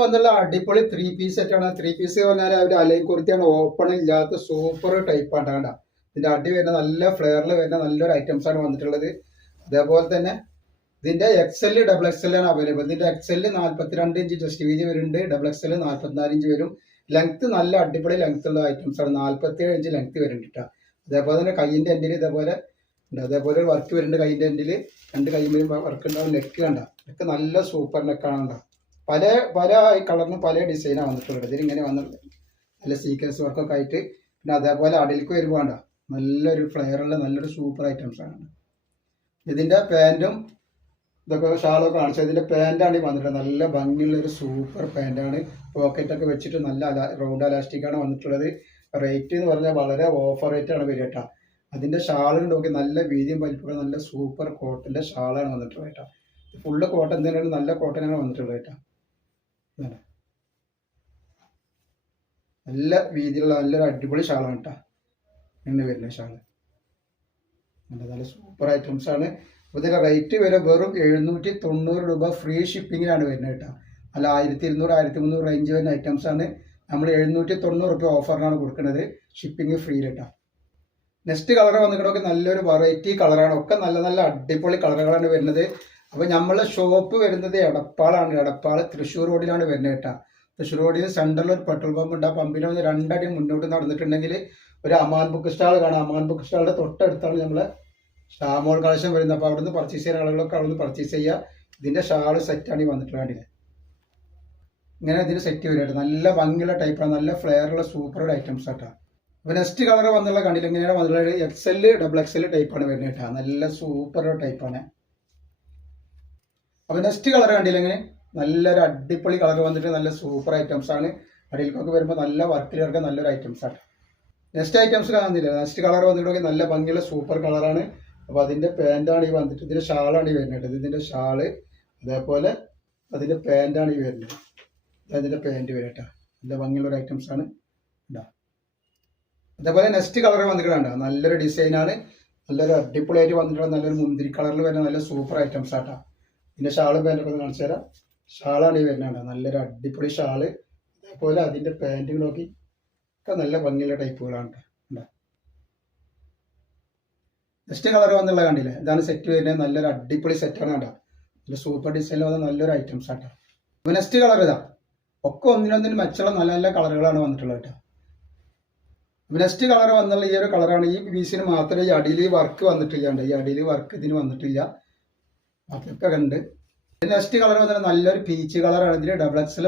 വന്നുള്ള അടിപൊളി three piece സെറ്റാണ്. Three piece പറഞ്ഞാൽ അവർ അലൈക്കുർത്തിയാണ്, ഓപ്പൺ ഇല്ലാത്ത സൂപ്പർ ടൈപ്പ് ആണ് കണ്ട. ഇതിന്റെ അടി വരുന്ന നല്ല ഫ്ലെയറിൽ വരുന്ന നല്ലൊരു ഐറ്റംസ് ആണ് വന്നിട്ടുള്ളത്. അതേപോലെ തന്നെ ഇതിന്റെ XL ഡബിൾ XL ആണ് അവൈലബിൾ. ഇതിന്റെ XL 42 ഇഞ്ച് ജസ്റ്റ് വീതി വരുന്നുണ്ട്, ഡബിൾ XL 44 ഇഞ്ച് വരും. ലെങ്ത് നല്ല അടിപൊളി ലെങ്ത് ഉള്ള ഐറ്റംസ് ആണ്, 47 ഇഞ്ച് ലെങ്ത് വരുന്നുണ്ട് കേട്ടോ. അതേപോലെ തന്നെ കൈയിന്റെ എൻഡിൽ ഇതേപോലെ അതേപോലെ വർക്ക് വരുന്നുണ്ട്. കൈയിന്റെ എൻഡിൽ രണ്ട് കൈമേലും വർക്ക് ഉണ്ടാവും. നെക്ക് കണ്ട, നെക്ക് നല്ല സൂപ്പർ നെക്കാണ്. പല പല കളറിനും പല ഡിസൈനാണ് വന്നിട്ടുള്ളത്. ഇതിലിങ്ങനെ വന്നിട്ടുള്ളത് നല്ല സീക്വൻസ് വർക്കൊക്കെ ആയിട്ട്. പിന്നെ അതേപോലെ അടിയിലേക്ക് വരുമ്പോൾ വേണ്ട നല്ലൊരു ഫ്ലെയറുള്ള നല്ലൊരു സൂപ്പർ ഐറ്റംസ് ആണ്. ഇതിന്റെ പാൻറ്റും ഇതൊക്കെ ഷാളൊക്കെ കാണിച്ചത്. ഇതിന്റെ പാൻറ്റാണ് ഈ വന്നിട്ടുള്ളത്. നല്ല ഭംഗിയുള്ള ഒരു സൂപ്പർ പാൻറ്റാണ്. പോക്കറ്റൊക്കെ വെച്ചിട്ട് നല്ല റൗണ്ട് അലാസ്റ്റിക്കാണ് വന്നിട്ടുള്ളത്. റേറ്റ് എന്ന് പറഞ്ഞാൽ വളരെ ഓഫർ റേറ്റ് ആണ് വരിക കേട്ടോ. അതിന്റെ ഷാളുകൾ നോക്കി നല്ല വീതിയും വലിപ്പമുള്ള നല്ല സൂപ്പർ കോട്ടന്റെ ഷാളാണ് വന്നിട്ടുള്ളത് കേട്ടോ. ഫുള്ള് കോട്ടൺ തന്നെയാണ്, നല്ല കോട്ടനാണ് വന്നിട്ടുള്ളത് കേട്ടോ. നല്ല വീതിയുള്ള നല്ലൊരു അടിപൊളി ഷാളാണ് കേട്ടോ. എണ്ണ വരുന്ന ഷാള് നല്ല സൂപ്പർ ഐറ്റംസ് ആണ്. അപ്പോൾ ഇതിന്റെ റേറ്റ് വരെ വെറും 790 രൂപ ഫ്രീ ഷിപ്പിങ്ങിലാണ് വരുന്നത് കേട്ടോ. അല്ല 1200 1300 റേഞ്ച് വരുന്ന ഐറ്റംസ് ആണ്. നമ്മൾ 790 രൂപ ഓഫറിനാണ് കൊടുക്കുന്നത്, ഷിപ്പിംഗ് ഫ്രീ കേട്ടോ. നെക്സ്റ്റ് കളർ വന്നിട്ടൊക്കെ നല്ലൊരു വെറൈറ്റി കളറാണ്. ഒക്കെ നല്ല നല്ല അടിപൊളി കളറുകളാണ് വരുന്നത്. അപ്പോൾ നമ്മളെ ഷോപ്പ് വരുന്നത് എടപ്പാളാണ്. എടപ്പാൾ തൃശ്ശൂർ റോഡിലാണ് വരുന്നത് കേട്ടോ. തൃശ്ശൂർ റോഡിൽ സെൻട്രലിൽ ഒരു പെട്രോൾ പമ്പ് ഉണ്ട്. ആ പമ്പിന് വന്ന് 2 അടി മുന്നോട്ട് നടന്നിട്ടുണ്ടെങ്കിൽ ഒരു അമാൻ ബുക്ക് സ്റ്റാൾ കാണാം. അമാൻ ബുക്ക് സ്റ്റാളിന്റെ തൊട്ടടുത്താണ് നമ്മളെ ഷാമോൾ കളക്ഷൻ വരുന്നത്. അപ്പോൾ അവിടുന്ന് പർച്ചേസ് ചെയ്യുന്ന ആളുകളൊക്കെ അവിടുന്ന് പർച്ചേസ് ചെയ്യുക. ഇതിന്റെ ഷാള് സെറ്റാണ് ഈ വന്നിട്ടുള്ളത്. ഇങ്ങനെ ഇതിന് സെറ്റ് വരുന്നുണ്ട്. നല്ല ഭംഗിയുള്ള ടൈപ്പാണ്, നല്ല ഫ്ലെയറുള്ള സൂപ്പർ ഐറ്റംസ് ആട്ടോ. അപ്പോൾ നെക്സ്റ്റ് കളർ വന്നുള്ള കണ്ടില്ല, ഇങ്ങനെയാണ് വന്നിട്ടുള്ളത്. XL ഡബിൾ XL ടൈപ്പാണ് വരുന്നത് കേട്ടോ. നല്ല സൂപ്പർ ടൈപ്പാണ്. അപ്പോൾ നെക്സ്റ്റ് കളർ കണ്ടില്ലെങ്കിൽ നല്ലൊരു അടിപൊളി കളർ വന്നിട്ട് നല്ല സൂപ്പർ ഐറ്റംസ് ആണ്. അടിയിലേക്കൊക്കെ വരുമ്പോൾ നല്ല വർക്കിൽ ഇറക്കാൻ നല്ലൊരു ഐറ്റംസ് ആണ്. നെക്സ്റ്റ് ഐറ്റംസ് കാണുന്നില്ല. നെക്സ്റ്റ് കളർ വന്നിട്ടുണ്ടെങ്കിൽ നല്ല ഭംഗിയുള്ള സൂപ്പർ കളറാണ്. അപ്പോൾ അതിന്റെ പാൻറ്റാണ് ഈ വന്നിട്ട്. ഇതിന്റെ ഷാളാണ് ഈ വരുന്നത്. ഇതിന്റെ ഷാള് അതേപോലെ അതിന്റെ പാൻറ്റാണ് ഈ വരുന്നത്. അതിന്റെ പാൻറ്റ് വരും കേട്ടോ. നല്ല ഭംഗിയുള്ള ഒരു ഐറ്റംസ് ആണ്. അതേപോലെ നെക്സ്റ്റ് കളർ വന്നിട്ടുണ്ട്. നല്ലൊരു ഡിസൈനാണ്, നല്ലൊരു അടിപൊളിയായിട്ട് വന്നിട്ടുള്ള നല്ലൊരു മുന്തിരി കളറിൽ വരുന്ന നല്ല സൂപ്പർ ഐറ്റംസ് ആട്ടോ. ഇതിന്റെ ഷാള് പാൻറ്റൊക്കെ ഒന്ന് കാണിച്ചു തരാം. ഷാളാണ് ഈ വരുന്നത്. നല്ലൊരു അടിപൊളി ഷാള്. അതേപോലെ അതിന്റെ പാൻറ്റുകൾ നോക്കി ഒക്കെ നല്ല ഭംഗിയുള്ള ടൈപ്പുകളാണ്. നെക്സ്റ്റ് കളർ വന്നുള്ള കണ്ടില്ലേ, ഇതാണ് സെറ്റ് വരുന്നത്. നല്ലൊരു അടിപൊളി സെറ്റാണ് കേട്ടോ. നല്ല സൂപ്പർ ഡിസൈനിൽ വന്ന നല്ലൊരു ഐറ്റംസ് ആട്ടോ. അപ്പോൾ നെക്സ്റ്റ് കളർ ഇതാ. ഒക്കെ ഒന്നിനൊന്നിന് മെച്ചുള്ള നല്ല നല്ല കളറുകളാണ് വന്നിട്ടുള്ളത് കേട്ടോ. നെക്സ്റ്റ് കളർ വന്നുള്ള ഈ ഒരു കളറാണ്. ഈ പീസിന് മാത്രമേ ഈ അടിയിൽ വർക്ക് വന്നിട്ടില്ല. ഈ അടിയിൽ വർക്ക് ഇതിന് വന്നിട്ടില്ല, അതൊക്കെ കണ്ട്. നെക്സ്റ്റ് കളർ വന്നിട്ട് നല്ലൊരു പീച്ച് കളറാണ്. ഇതിന് ഡബിൾ XL